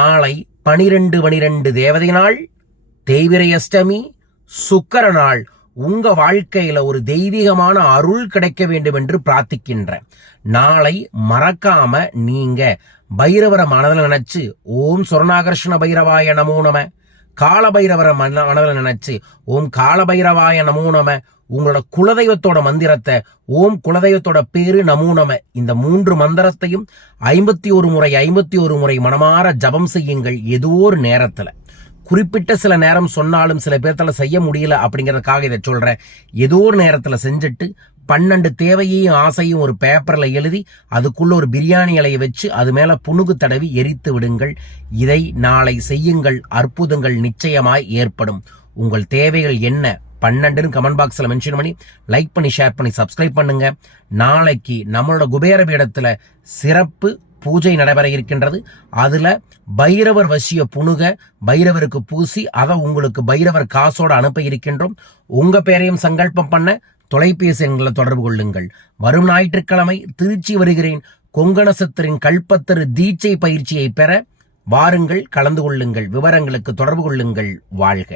நாளை பனிரெண்டு பனிரெண்டு தேவதை நாள் தேய்பிரை அஷ்டமி சுக்கர நாள். உங்க வாழ்க்கையில ஒரு தெய்வீகமான அருள் கிடைக்க வேண்டும் என்று பிரார்த்திக்கின்றேன் நாளை மறக்காம நீங்க பைரவரை மனதில் நினைச்சு ஓம் சுரணாகர்ஷ்ண பைரவாய நமோ நம. காலபைரவரை மன மனதில் நினைச்சு ஓம் கால பைரவாய நமோ நம உங்களோட குலதெய்வத்தோட மந்திரத்தை ஓம் குலதெய்வத்தோட பேரு நமோ நம இந்த மூன்று மந்திரத்தையும் ஐம்பத்தி ஒரு முறை ஐம்பத்தி ஒரு முறை மனமாற ஜபம் செய்யுங்கள் ஏதோ ஒரு நேரத்தில். குறிப்பிட்ட சில நேரம் சொன்னாலும் சில பேர்த்தால செய்ய முடியல அப்படிங்கிறதுக்காக இதை சொல்றேன். ஏதோ ஒரு நேரத்துல செஞ்சுட்டு பன்னெண்டு தேவையையும் ஆசையும் ஒரு பேப்பரில் எழுதி அதுக்குள்ள ஒரு பிரியாணி இலையை வச்சு அது மேலே புணுகு தடவி எரித்து விடுங்கள். இதை நாளை செய்யுங்கள். அற்புதங்கள் நிச்சயமாய் ஏற்படும். உங்கள் தேவைகள் என்ன? பன்னெண்டுன்னு கமெண்ட் பாக்ஸில் மென்ஷன் பண்ணி லைக் பண்ணி ஷேர் பண்ணி சப்ஸ்கிரைப் பண்ணுங்க. நாளைக்கு நம்மளோட குபேர பீடத்துல சிறப்பு பூஜை நடைபெற இருக்கின்றது. அதில் பைரவர் வசிய புணுக பைரவருக்கு பூசி அதை உங்களுக்கு பைரவர் காசோடு அனுப்ப இருக்கின்றோம். உங்கள் பேரையும் சங்கல்பம் பண்ண தொலைபேசி எண்களை தொடர்பு கொள்ளுங்கள். வரும் ஞாயிற்றுக்கிழமை திருச்சி வருகிறேன். கொங்கணசத்தரின் கல்பத்தரு தீட்சை பயிற்சியை பெற வாருங்கள் கலந்து கொள்ளுங்கள் விவரங்களுக்கு தொடர்பு கொள்ளுங்கள் வாழ்க.